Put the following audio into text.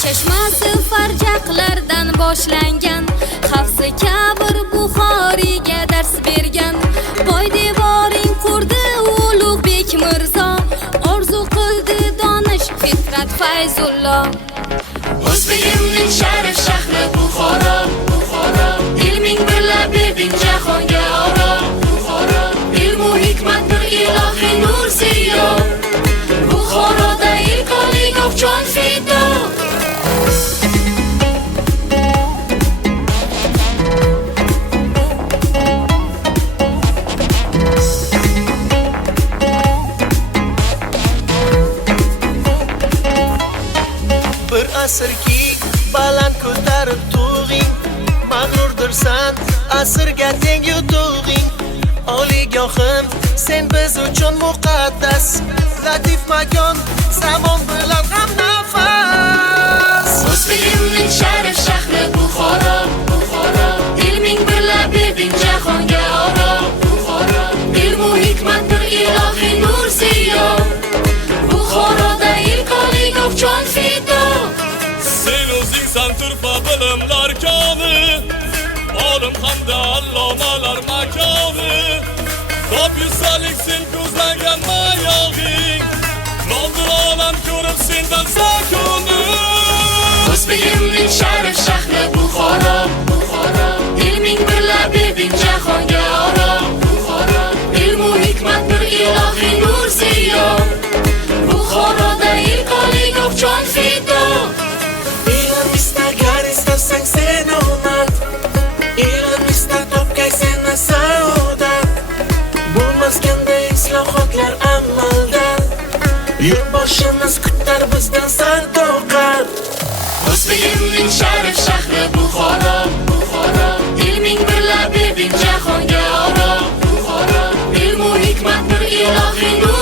Chashmasi farjaqlardan boshlangan, hafsi kabir Buxoriyga dars bergan. Poydevoring qurdi Ulug'bek Mirzo, orzu qildi donish Fitrat Fayzullo. O'zbegimning sharif shahri Buxoro, Buxoro. Ilming birla berding jahonga oro, Buxoro. Ilmu hikmat bir ilohiy nur ziyo, Buxoroda ilk oligov jon fido. Bir asrki baland ko'tarib tug'ing, mag'rurdirsan asrga teng yutug'ing. Oligohim sen biz uchun muqaddas, latif makon zamon bilan ham nafas. O'zbegimning sharif shahri Buxoro, Buxoro. Ilming birla berding jahonga oro, Buxoro. Ilmu hikmat bir ilohiy nur ziyo, Buxoroda ilk oligov jon fido. Sen o'zingsan turfa bilimlar koni, olim hamda allomalar makoni. Top yuzalik sen ko'zlangan mayog'ing, noldir olam ko'rib sendan sakoni. O'zbegimning sharif shahri Buxoro, Buxoro. Ilming birla berding jahonga oro, Buxoro. Ilmu hikmat bir ilohiy nur ziyo, Buxoroda ilk oligov jon fido. Ilm istagar istasang sen omad, ilm istar topgay seni saodat. Bo'lmasganda islohotlar amalda, yurtboshimiz kutar bizdan sar toqat. O'zbegimning sharif shahri Buxoro, Buxoro. Ilming birla berding jahonga oro, Buxoro. Ilmu hikmat bir ilohiy nur